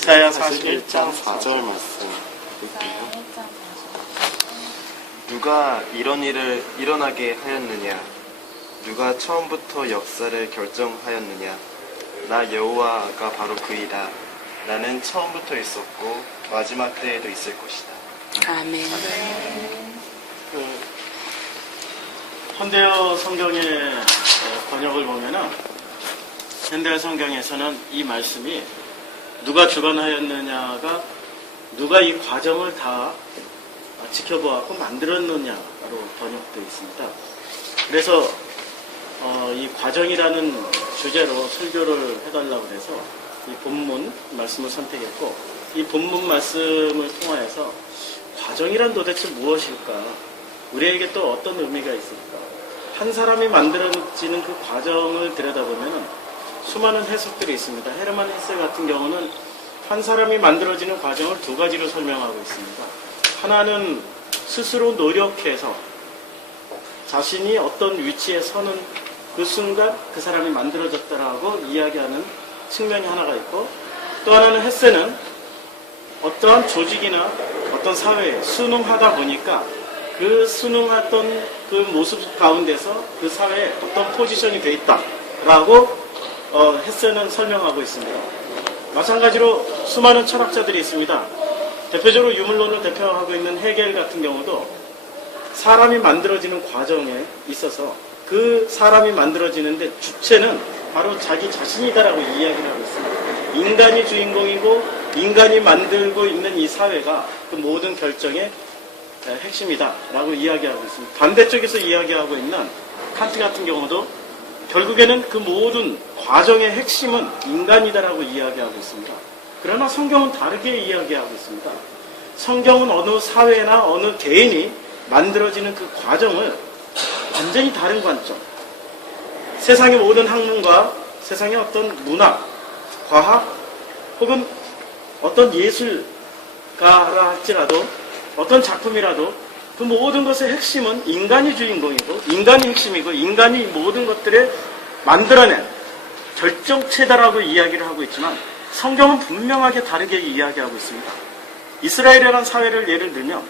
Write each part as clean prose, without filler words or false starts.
이사야 41장 4절 말씀 볼게요. 누가 이런 일을 일어나게 하였느냐? 누가 처음부터 역사를 결정하였느냐? 나 여호와가 바로 그이다. 나는 처음부터 있었고 마지막 때에도 있을 것이다. 아멘. 현대어 성경의 번역을 보면은 현대어 성경에서는 이 말씀이 누가 주관하였느냐가 누가 이 과정을 다 지켜보았고 만들었느냐로 번역되어 있습니다. 그래서 이 과정이라는 주제로 설교를 해달라고 해서 이 본문 말씀을 선택했고, 이 본문 말씀을 통하여서 과정이란 도대체 무엇일까? 우리에게 또 어떤 의미가 있을까? 한 사람이 만들어지는 그 과정을 들여다보면 수많은 해석들이 있습니다. 헤르만 헤세 같은 경우는 한 사람이 만들어지는 과정을 두 가지로 설명하고 있습니다. 하나는 스스로 노력해서 자신이 어떤 위치에 서는 그 순간 그 사람이 만들어졌다라고 이야기하는 측면이 하나가 있고, 또 하나는 헤세는 어떠한 조직이나 어떤 사회에 순응하다 보니까 그 순응했던 그 모습 가운데서 그 사회에 어떤 포지션이 돼 있다라고 헤세는 설명하고 있습니다. 마찬가지로 수많은 철학자들이 있습니다. 대표적으로 유물론을 대표하고 있는 헤겔 같은 경우도 사람이 만들어지는 과정에 있어서 그 사람이 만들어지는데 주체는 바로 자기 자신이다라고 이야기를 하고 있습니다. 인간이 주인공이고 인간이 만들고 있는 이 사회가 그 모든 결정의 핵심이다라고 이야기하고 있습니다. 반대쪽에서 이야기하고 있는 칸트 같은 경우도 결국에는 그 모든 과정의 핵심은 인간이다라고 이야기하고 있습니다. 그러나 성경은 다르게 이야기하고 있습니다. 성경은 어느 사회나 어느 개인이 만들어지는 그 과정을 완전히 다른 관점, 세상의 모든 학문과 세상의 어떤 문학, 과학 혹은 어떤 예술가라 할지라도 어떤 작품이라도 그 모든 것의 핵심은 인간이 주인공이고 인간이 핵심이고 인간이 모든 것들을 만들어낸 결정체다라고 이야기를 하고 있지만 성경은 분명하게 다르게 이야기하고 있습니다. 이스라엘이라는 사회를 예를 들면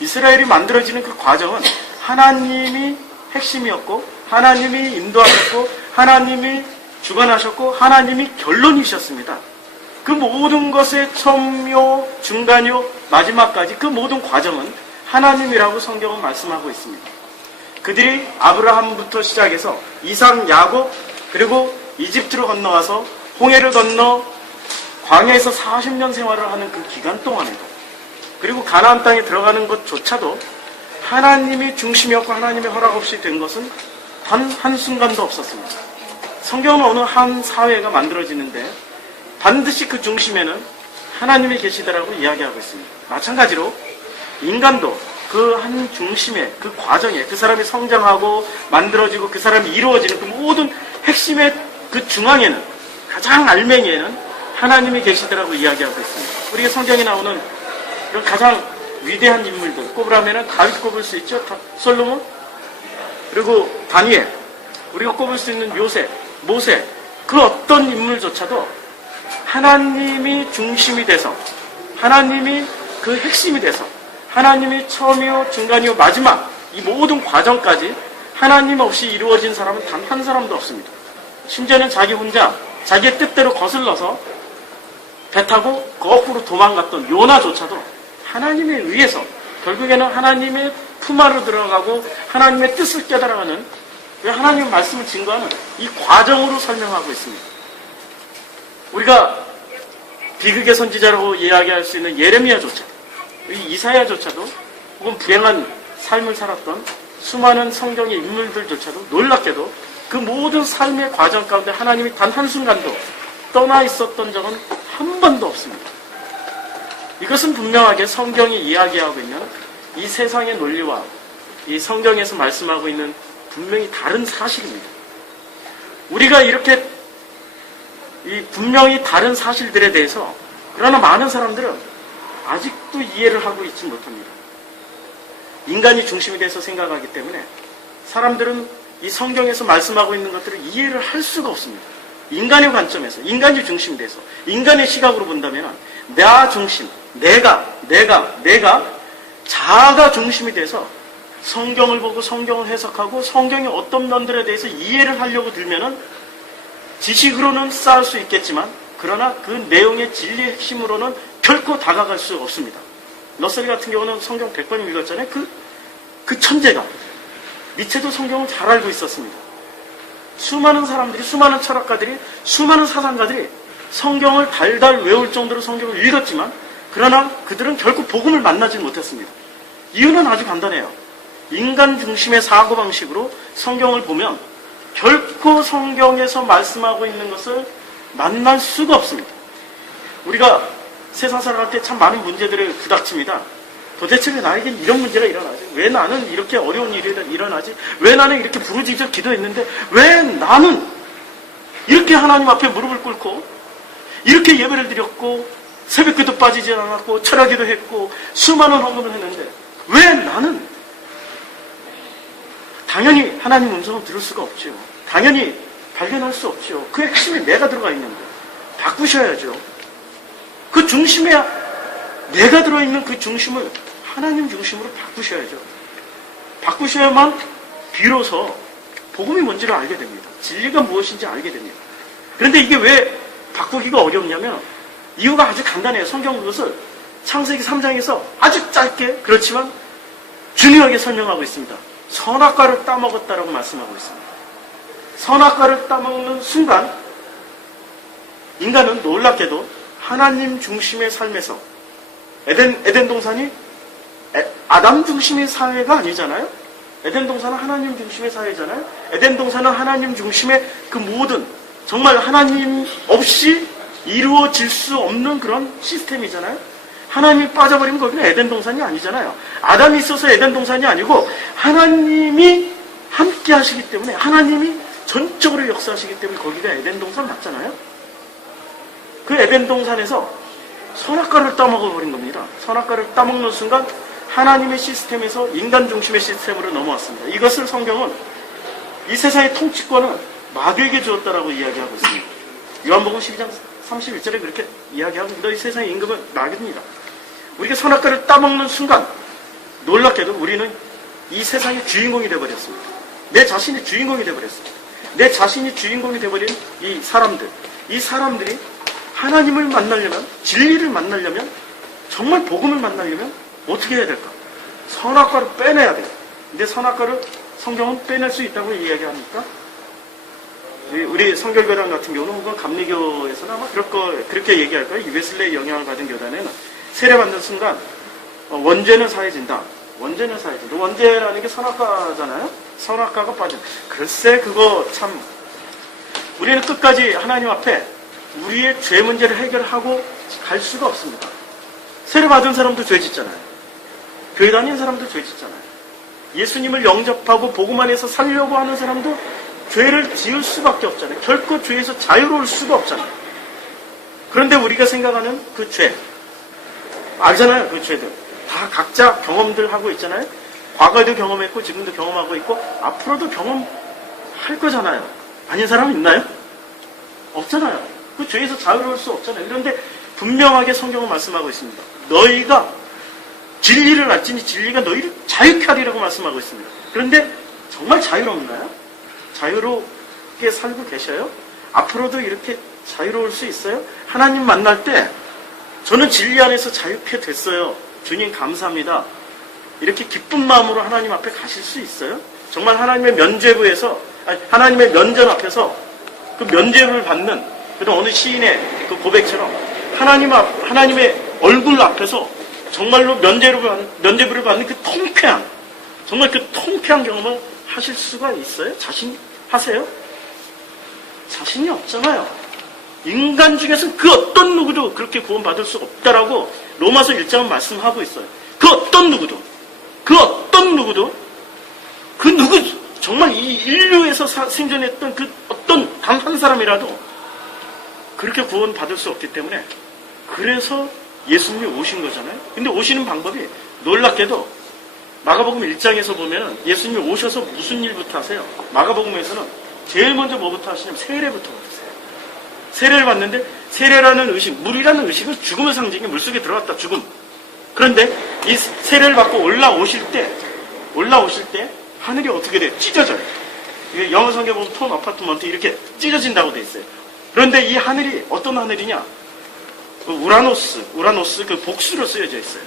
이스라엘이 만들어지는 그 과정은 하나님이 핵심이었고 하나님이 인도하셨고 하나님이 주관하셨고 하나님이 결론이셨습니다. 그 모든 것의 처음요, 중간요, 마지막까지 그 모든 과정은 하나님이라고 성경은 말씀하고 있습니다. 그들이 아브라함부터 시작해서 이삭, 야곱, 그리고 이집트로 건너와서 홍해를 건너 광야에서 40년 생활을 하는 그 기간 동안에도, 그리고 가나안 땅에 들어가는 것조차도 하나님이 중심이었고 하나님의 허락 없이 된 것은 단 한순간도 없었습니다. 성경은 어느 한 사회가 만들어지는데 반드시 그 중심에는 하나님이 계시다라고 이야기하고 있습니다. 마찬가지로 인간도 그 한 중심에, 그 과정에, 그 사람이 성장하고 만들어지고 그 사람이 이루어지는 그 모든 핵심의 그 중앙에는, 가장 알맹이에는 하나님이 계시다라고 이야기하고 있습니다. 우리가 성경에 나오는 이런 가장 위대한 인물들 꼽으라면 다윗 꼽을 수 있죠. 솔로몬, 그리고 다니엘, 우리가 꼽을 수 있는 요셉, 모세, 그 어떤 인물조차도 하나님이 중심이 돼서, 하나님이 그 핵심이 돼서, 하나님이 처음이요, 중간이요, 마지막 이 모든 과정까지 하나님 없이 이루어진 사람은 단 한 사람도 없습니다. 심지어는 자기 혼자 자기의 뜻대로 거슬러서 배 타고 거꾸로 도망갔던 요나조차도 하나님에 의해서 결국에는 하나님의 품 안으로 들어가고 하나님의 뜻을 깨달아가는, 왜 하나님의 말씀을 증거하는 이 과정으로 설명하고 있습니다. 우리가 비극의 선지자라고 이야기할 수 있는 예레미야조차도, 이사야조차도, 혹은 불행한 삶을 살았던 수많은 성경의 인물들조차도 놀랍게도 그 모든 삶의 과정 가운데 하나님이 단 한순간도 떠나 있었던 적은 한 번도 없습니다. 이것은 분명하게 성경이 이야기하고 있는 이 세상의 논리와 이 성경에서 말씀하고 있는 분명히 다른 사실입니다. 우리가 이렇게 이 분명히 다른 사실들에 대해서 그러나 많은 사람들은 아직도 이해를 하고 있지 못합니다. 인간이 중심이 돼서 생각하기 때문에 사람들은 이 성경에서 말씀하고 있는 것들을 이해를 할 수가 없습니다. 인간의 관점에서, 인간이 중심이 돼서, 인간의 시각으로 본다면 나 중심, 내가 자아가 중심이 돼서 성경을 보고 성경을 해석하고 성경의 어떤 면들에 대해서 이해를 하려고 들면은 지식으로는 쌓을 수 있겠지만 그러나 그 내용의 진리의 핵심으로는 결코 다가갈 수 없습니다. 러셀 같은 경우는 성경 100번 읽었잖아요. 그 천재가 니체도 성경을 잘 알고 있었습니다. 수많은 사람들이, 수많은 철학가들이, 수많은 사상가들이 성경을 달달 외울 정도로 성경을 읽었지만 그러나 그들은 결코 복음을 만나지 못했습니다. 이유는 아주 간단해요. 인간 중심의 사고방식으로 성경을 보면 결코 성경에서 말씀하고 있는 것을 만날 수가 없습니다. 우리가 세상 살아갈 때 참 많은 문제들을 부닥칩니다. 도대체 왜 나에겐 이런 문제가 일어나지? 왜 나는 이렇게 어려운 일이 일어나지? 왜 나는 이렇게 부르짖어 기도했는데 왜 나는 이렇게 하나님 앞에 무릎을 꿇고 이렇게 예배를 드렸고 새벽기도 빠지지 않았고 철야기도 했고 수많은 헌금을 했는데 왜 나는 당연히 하나님 음성을 들을 수가 없죠. 당연히 발견할 수 없죠. 그 핵심에 내가 들어가 있는데 바꾸셔야죠. 그 중심에 내가 들어있는 그 중심을 하나님 중심으로 바꾸셔야죠. 바꾸셔야만 비로소 복음이 뭔지를 알게 됩니다. 진리가 무엇인지 알게 됩니다. 그런데 이게 왜 바꾸기가 어렵냐면 이유가 아주 간단해요. 성경 그것을 창세기 3장에서 아주 짧게 그렇지만 중요하게 설명하고 있습니다. 선악과를 따먹었다라고 말씀하고 있습니다. 선악과를 따먹는 순간 인간은 놀랍게도 하나님 중심의 삶에서 에덴 동산이 아담 중심의 사회가 아니잖아요. 에덴 동산은 하나님 중심의 사회잖아요. 에덴 동산은 하나님 중심의 그 모든 정말 하나님 없이 이루어질 수 없는 그런 시스템이잖아요. 하나님이 빠져버리면 거기는 에덴 동산이 아니잖아요. 아담이 있어서 에덴 동산이 아니고 하나님이 함께 하시기 때문에 하나님이 전적으로 역사하시기 때문에 거기가 에덴 동산 맞잖아요. 그 에덴 동산에서 선악과를 따먹어버린 겁니다. 선악과를 따먹는 순간 하나님의 시스템에서 인간 중심의 시스템으로 넘어왔습니다. 이것을 성경은 이 세상의 통치권은 마귀에게 주었다라고 이야기하고 있습니다. 요한복음 12장 31절에 그렇게 이야기하고 너희 세상의 임금은 마귀입니다. 우리가 선악과를 따먹는 순간 놀랍게도 우리는 이 세상의 주인공이 되어버렸습니다. 내 자신이 주인공이 되어버렸습니다. 내 자신이 주인공이 되어버린 이 사람들이 하나님을 만나려면, 진리를 만나려면, 정말 복음을 만나려면 어떻게 해야 될까? 선악과를 빼내야 돼요. 근데 선악과를 성경은 빼낼 수 있다고 이야기합니까? 우리 성결교단 같은 경우는 혹은 감리교에서는 아마 그렇게 얘기할 거예요. 웨슬레의 영향을 받은 교단에는 세례받는 순간 원죄는 사해진다. 원죄는 사해진다. 원죄라는 게 선악과잖아요. 선악과가 빠진. 글쎄 그거 참 우리는 끝까지 하나님 앞에 우리의 죄 문제를 해결하고 갈 수가 없습니다. 세례받은 사람도 죄 짓잖아요. 교회 다니는 사람도 죄 짓잖아요. 예수님을 영접하고 복음 안에서 살려고 하는 사람도 죄를 지을 수밖에 없잖아요. 결코 죄에서 자유로울 수가 없잖아요. 그런데 우리가 생각하는 그 죄, 알잖아요. 그 죄들. 다 각자 경험들 하고 있잖아요. 과거에도 경험했고 지금도 경험하고 있고 앞으로도 경험할 거잖아요. 아닌 사람 있나요? 없잖아요. 그 죄에서 자유로울 수 없잖아요. 그런데 분명하게 성경은 말씀하고 있습니다. 너희가 진리를 알지니 진리가 너희를 자유케 하리라고 말씀하고 있습니다. 그런데 정말 자유롭나요? 자유롭게 살고 계셔요? 앞으로도 이렇게 자유로울 수 있어요? 하나님 만날 때 저는 진리 안에서 자유케 됐어요. 주님 감사합니다. 이렇게 기쁜 마음으로 하나님 앞에 가실 수 있어요? 정말 하나님의 면죄부에서 하나님의 면전 앞에서 그 면죄부를 받는 그런 어느 시인의 그 고백처럼 하나님의 얼굴 앞에서 정말로 면죄부를 받는 그 통쾌한 정말 그 통쾌한 경험을 하실 수가 있어요? 자신 하세요? 자신이 없잖아요. 인간 중에서 그 어떤 누구도 그렇게 구원받을 수 없다라고 로마서 1장은 말씀하고 있어요. 그 어떤 누구도 그 누구 정말 이 인류에서 생존했던 그 어떤 단 한 사람이라도 그렇게 구원받을 수 없기 때문에 그래서 예수님이 오신 거잖아요. 근데 오시는 방법이 놀랍게도 마가복음 1장에서 보면은 예수님이 오셔서 무슨 일부터 하세요? 마가복음에서는 제일 먼저 뭐부터 하시냐면 세례부터 받으세요. 세례를 받는데 세례라는 의식, 물이라는 의식은 죽음의 상징이 물속에 들어갔다, 죽음. 그런데 이 세례를 받고 올라오실 때 하늘이 어떻게 돼요? 찢어져요. 영어 성경에 보면 톤 어파트먼트 이렇게 찢어진다고 돼 있어요. 그런데 이 하늘이 어떤 하늘이냐? 우라노스 그 복수로 쓰여져 있어요.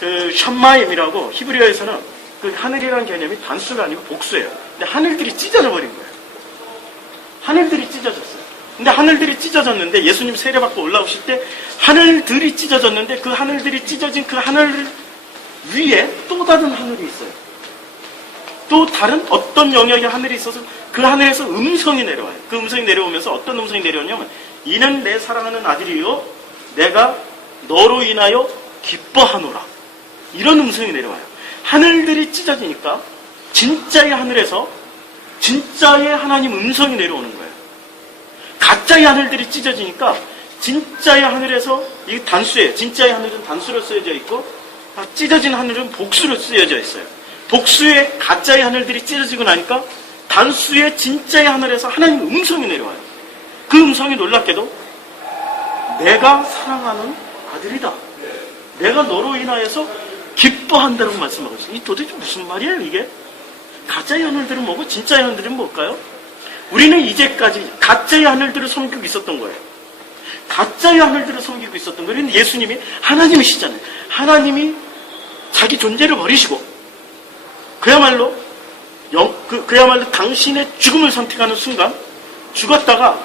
그 샴마임이라고 히브리어에서는 그 하늘이라는 개념이 단수가 아니고 복수예요. 근데 하늘들이 찢어져 버린 거예요. 하늘들이 찢어졌어요. 근데 하늘들이 찢어졌는데 예수님 세례받고 올라오실 때 하늘들이 찢어졌는데 그 하늘들이 찢어진 그 하늘 위에 또 다른 하늘이 있어요. 또 다른 어떤 영역의 하늘이 있어서 그 하늘에서 음성이 내려와요. 그 음성이 내려오면서 어떤 음성이 내려오냐면 이는 내 사랑하는 아들이요 내가 너로 인하여 기뻐하노라. 이런 음성이 내려와요. 하늘들이 찢어지니까 진짜의 하늘에서 진짜의 하나님 음성이 내려오는 거예요. 가짜의 하늘들이 찢어지니까 진짜의 하늘에서 이 단수예요. 진짜의 하늘은 단수로 쓰여져 있고 찢어진 하늘은 복수로 쓰여져 있어요. 복수의 가짜의 하늘들이 찢어지고 나니까 단수의 진짜의 하늘에서 하나님 음성이 내려와요. 그 음성이 놀랍게도 내가 사랑하는 아들이다. 내가 너로 인하여서 기뻐한다고 말씀하고 있어요. 이 도대체 무슨 말이에요 이게? 가짜의 하늘들은 뭐고 진짜의 하늘들은 뭘까요? 우리는 이제까지 가짜의 하늘들을 섬기고 있었던 거예요. 가짜의 하늘들을 섬기고 있었던 거예요. 예수님이 하나님이시잖아요. 하나님이 자기 존재를 버리시고 그야말로 당신의 죽음을 선택하는 순간 죽었다가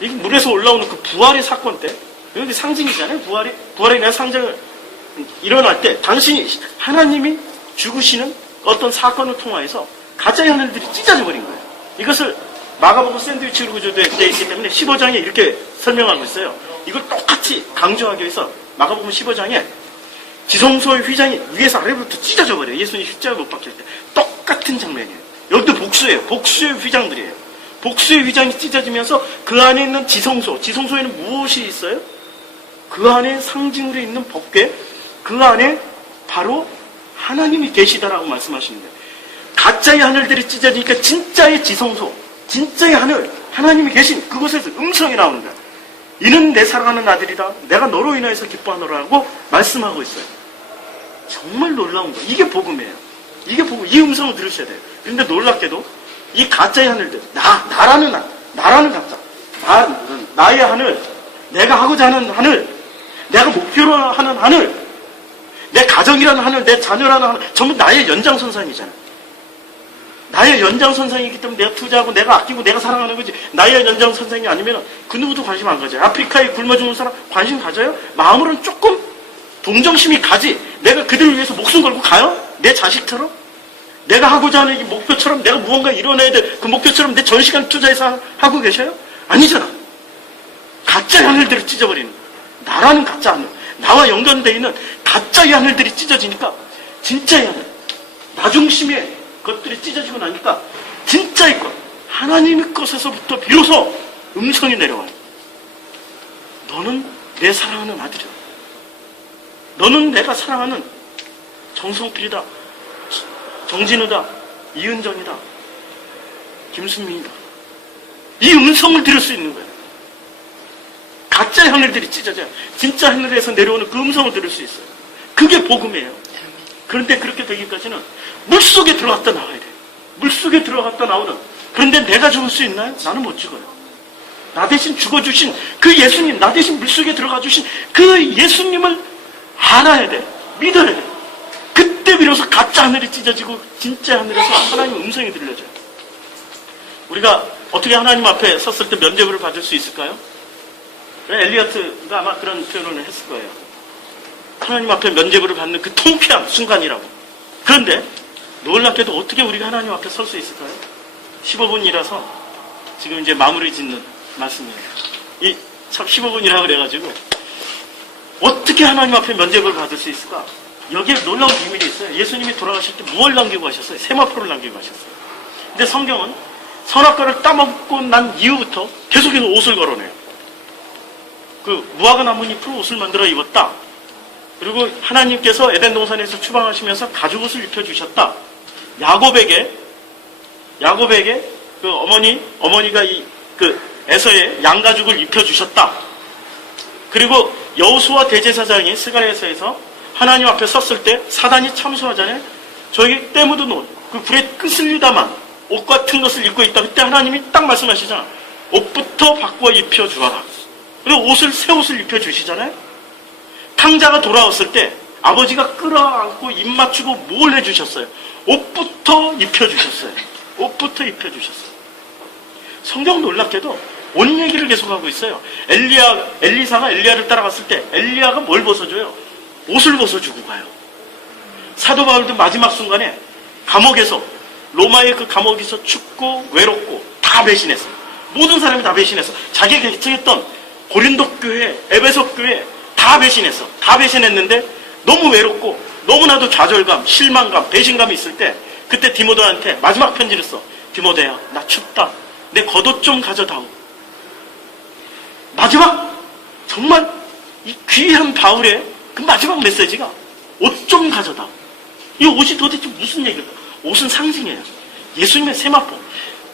이 물에서 올라오는 그 부활의 사건 때 여기 상징이잖아요. 부활에 대한 상징을 일어날 때 당신이 하나님이 죽으시는 어떤 사건을 통하여서 가짜의 하늘들이 찢어져 버린 거예요. 이것을 마가복음 샌드위치로 구조되어 있기 때문에 15장에 이렇게 설명하고 있어요. 이걸 똑같이 강조하기 위해서 마가복음 15장에 지성소의 휘장이 위에서 아래부터 찢어져 버려요. 예수님이 십자가에 못 박힐 때. 똑같은 장면이에요. 여기도 복수예요. 복수의 휘장들이에요. 복수의 휘장이 찢어지면서 그 안에 있는 지성소에는 무엇이 있어요? 그 안에 상징으로 있는 법궤, 그 안에 바로 하나님이 계시다라고 말씀하시는 거예요. 가짜의 하늘들이 찢어지니까 진짜의 지성소, 진짜의 하늘, 하나님이 계신 그곳에서 음성이 나오는 거예요. 이는 내 사랑하는 아들이다. 내가 너로 인하여서 기뻐하노라고 말씀하고 있어요. 정말 놀라운 거예요. 이게 복음이에요. 이게 복음. 이 음성을 들으셔야 돼요. 그런데 놀랍게도 이 가짜의 하늘들, 나라는 가짜, 나의 하늘, 내가 하고자 하는 하늘, 내가 목표로 하는 하늘, 내 가정이라는 하늘, 내 자녀라는 하늘, 전부 나의 연장선상이잖아요. 나의 연장선상이기 때문에 내가 투자하고 내가 아끼고 내가 사랑하는 거지. 나의 연장선상이 아니면 그 누구도 관심 안 가져요. 아프리카에 굶어 죽는 사람 관심 가져요? 마음으로는 조금 동정심이 가지. 내가 그들을 위해서 목숨 걸고 가요? 내 자식처럼? 내가 하고자 하는 이 목표처럼 내가 무언가 이뤄내야 될 그 목표처럼 내 전 시간 투자해서 하고 계셔요? 아니잖아. 가짜의 하늘들을 찢어버리는 거예요. 나라는 가짜 하늘. 나와 연관되어 있는 가짜의 하늘들이 찢어지니까 진짜의 하늘. 나 중심의 것들이 찢어지고 나니까 진짜의 것, 하나님의 것에서부터 비로소 음성이 내려와요. 너는 내 사랑하는 아들이다. 너는 내가 사랑하는 정성필이다. 정진우다. 이은정이다. 김순민이다. 이 음성을 들을 수 있는 거예요. 가짜의 하늘들이 찢어져요. 진짜 하늘에서 내려오는 그 음성을 들을 수 있어요. 그게 복음이에요. 그런데 그렇게 되기까지는 물속에 들어갔다 나와야 돼요. 물속에 들어갔다 나오는. 그런데 내가 죽을 수 있나요? 나는 못 죽어요. 나 대신 죽어주신 그 예수님, 나 대신 물속에 들어가 주신 그 예수님을 알아야 돼. 믿어야 돼. 그때 비로소 가짜 하늘이 찢어지고 진짜 하늘에서 하나님의 음성이 들려져요. 우리가 어떻게 하나님 앞에 섰을 때 면죄부를 받을 수 있을까요? 엘리어트가 아마 그런 표현을 했을 거예요. 하나님 앞에 면죄부를 받는 그 통쾌한 순간이라고. 그런데 놀랍게도 어떻게 우리가 하나님 앞에 설 수 있을까요? 15분이라서 지금 이제 마무리 짓는 말씀이에요. 이 참 15분이라고 그래가지고 어떻게 하나님 앞에 면죄부를 받을 수 있을까? 여기에 놀라운 비밀이 있어요. 예수님이 돌아가실 때 무엇을 남기고 가셨어요? 세마포를 남기고 가셨어요. 근데 성경은 선악과를 따먹고 난 이후부터 계속해서 옷을 걸어내요. 그 무화과 나뭇잎으로 옷을 만들어 입었다. 그리고 하나님께서 에덴 동산에서 추방하시면서 가죽옷을 입혀주셨다. 야곱에게 그 어머니가 에서의 양가죽을 입혀주셨다. 그리고 여호수아 대제사장이 스가랴서에서 하나님 앞에 섰을 때 사단이 참소하잖아요. 저에게 때 묻은 옷, 그 불에 끄슬리다만 옷 같은 것을 입고 있다. 그때 하나님이 딱 말씀하시잖아. 옷부터 바꾸어 입혀주어라. 그리고 옷을, 새 옷을 입혀주시잖아요. 탕자가 돌아왔을 때 아버지가 끌어안고 입 맞추고 뭘 해주셨어요? 옷부터 입혀주셨어요. 옷부터 입혀주셨어요. 성경 놀랍게도 옷 얘기를 계속하고 있어요. 엘리사가 엘리야를 따라갔을 때 엘리야가 뭘 벗어줘요? 옷을 벗어주고 가요. 사도 바울도 마지막 순간에 감옥에서, 로마의 그 감옥에서 춥고 외롭고 다 배신했어요. 모든 사람이 다 배신했어. 자기가 개척했던 고린도 교회, 에베소 교회 다 배신했어. 다 배신했는데 너무 외롭고 너무나도 좌절감, 실망감, 배신감이 있을 때 그때 디모데한테 마지막 편지를 써. 디모데야, 나 춥다. 내 겉옷 좀 가져다오. 마지막 정말 이 귀한 바울의 그 마지막 메시지가 옷 좀 가져다오. 이 옷이 도대체 무슨 얘기일까? 옷은 상징이에요. 예수님의 세마포.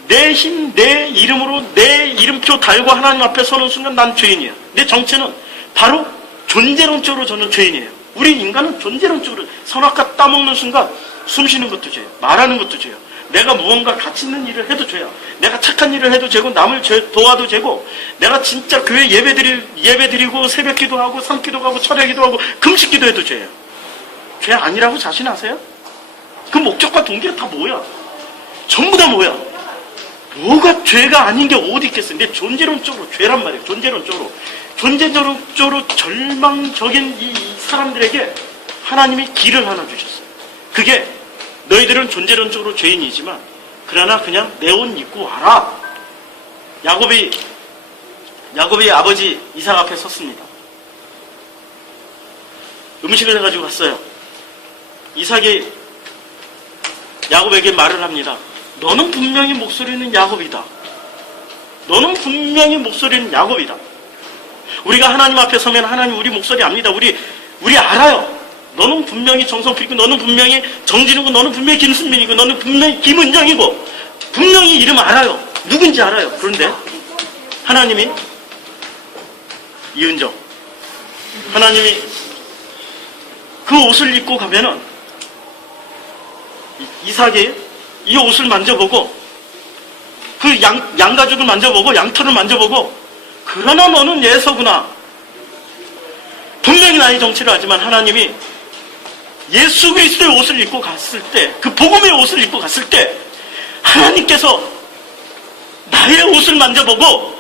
내 힘, 내 이름으로 내 이름표 달고 하나님 앞에 서는 순간 난 죄인이에요. 내 정체는 바로 존재론적으로 저는 죄인이에요. 우리 인간은 존재론적으로 선악과 따먹는 순간 숨 쉬는 것도 죄예요. 말하는 것도 죄예요. 내가 무언가 가치 있는 일을 해도 죄야. 내가 착한 일을 해도 죄고 남을 도와도 죄고 내가 진짜 교회 예배드리고 새벽기도 하고 산기도 하고 철야기도 하고 금식기도 해도 죄예요. 죄 아니라고 자신하세요? 그 목적과 동기가 다 뭐야? 전부 다 뭐야? 뭐가 죄가 아닌 게 어디 있겠어요? 근데 존재론적으로 죄란 말이에요. 존재론적으로 절망적인 이 사람들에게 하나님이 길을 하나 주셨어요. 그게 너희들은 존재론적으로 죄인이지만 그러나 그냥 내 옷 입고 와라. 야곱이 아버지 이삭 앞에 섰습니다. 음식을 해가지고 갔어요. 이삭이 야곱에게 말을 합니다. 너는 분명히 목소리는 야곱이다. 너는 분명히 목소리는 야곱이다. 우리가 하나님 앞에 서면 하나님 우리 목소리 압니다. 우리 알아요. 너는 분명히 정성필이고 너는 분명히 정진이고 너는 분명히 김순민이고 너는 분명히 김은정이고 분명히 이름 알아요. 누군지 알아요. 그런데 하나님이 이은정 하나님이 그 옷을 입고 가면은 이삭이 이 옷을 만져보고 그 양가죽을 만져보고 양털을 만져보고 그러나 너는 예서구나. 분명히 나의 정체를 알지만 하나님이 예수 그리스도의 옷을 입고 갔을 때 그 복음의 옷을 입고 갔을 때 하나님께서 나의 옷을 만져보고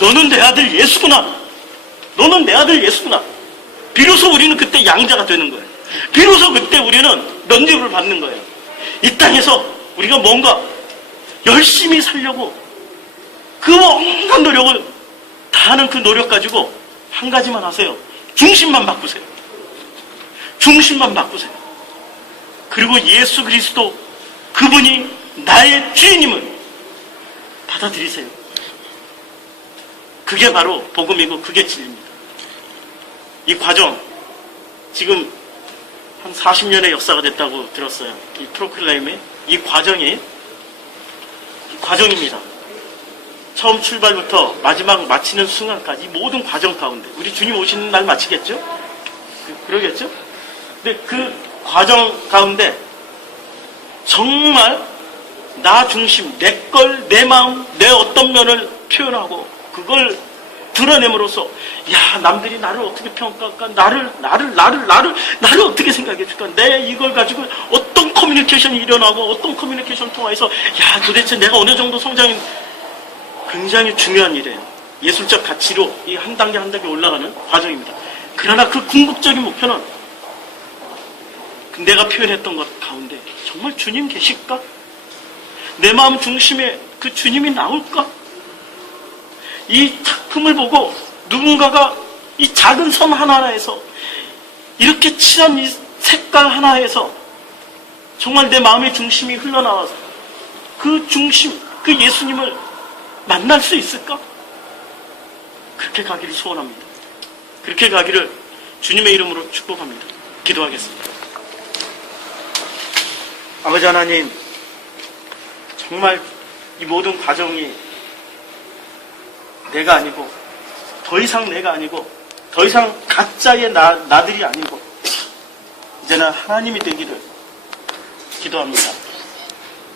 너는 내 아들 예수구나. 너는 내 아들 예수구나. 비로소 우리는 그때 양자가 되는 거예요. 비로소 그때 우리는 면죄부를 받는 거예요. 이 땅에서 우리가 뭔가 열심히 살려고 그 온갖 노력을 다하는 그 노력 가지고 한 가지만 하세요. 중심만 바꾸세요. 중심만 바꾸세요. 그리고 예수 그리스도 그분이 나의 주인임을 받아들이세요. 그게 바로 복음이고 그게 진리입니다. 이 과정 지금 한 40년의 역사가 됐다고 들었어요. 이 프로클레임의 이 과정입니다. 처음 출발부터 마지막 마치는 순간까지 이 모든 과정 가운데 우리 주님 오시는 날 마치겠죠? 그러겠죠? 근데 그 과정 가운데 정말 나 중심, 내 걸, 내 마음, 내 어떤 면을 표현하고 그걸 드러냄으로써 야 남들이 나를 어떻게 평가할까? 나를 어떻게 생각해 줄까? 내 이걸 가지고 어떤 커뮤니케이션이 일어나고 어떤 커뮤니케이션 통해서 야 도대체 내가 어느 정도 성장이 굉장히 중요한 일이에요. 예술적 가치로 이 한 단계 한 단계 올라가는 과정입니다. 그러나 그 궁극적인 목표는 내가 표현했던 것 가운데 정말 주님 계실까? 내 마음 중심에 그 주님이 나올까? 이 작품을 보고 누군가가 이 작은 섬 하나하나에서 이렇게 칠한 이 색깔 하나에서 정말 내 마음의 중심이 흘러나와서 그 중심, 그 예수님을 만날 수 있을까? 그렇게 가기를 소원합니다. 그렇게 가기를 주님의 이름으로 축복합니다. 기도하겠습니다. 아버지 하나님, 정말 이 모든 과정이 내가 아니고, 더 이상 내가 아니고, 더 이상 각자의 나들이 아니고, 이제는 하나님이 되기를 기도합니다.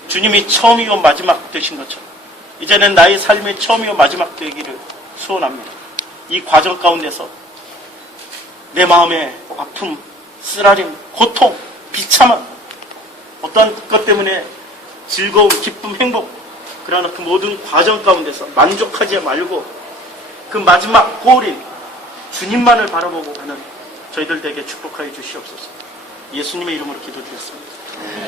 주님이 처음이요 마지막 되신 것처럼 이제는 나의 삶의 처음이요 마지막 되기를 소원합니다. 이 과정 가운데서 내 마음의 아픔, 쓰라림, 고통, 비참함, 어떤 것 때문에 즐거움, 기쁨, 행복, 그러나 그 모든 과정 가운데서 만족하지 말고 그 마지막 골인 주님만을 바라보고 가는 저희들 되게 축복하여 주시옵소서. 예수님의 이름으로 기도드렸습니다.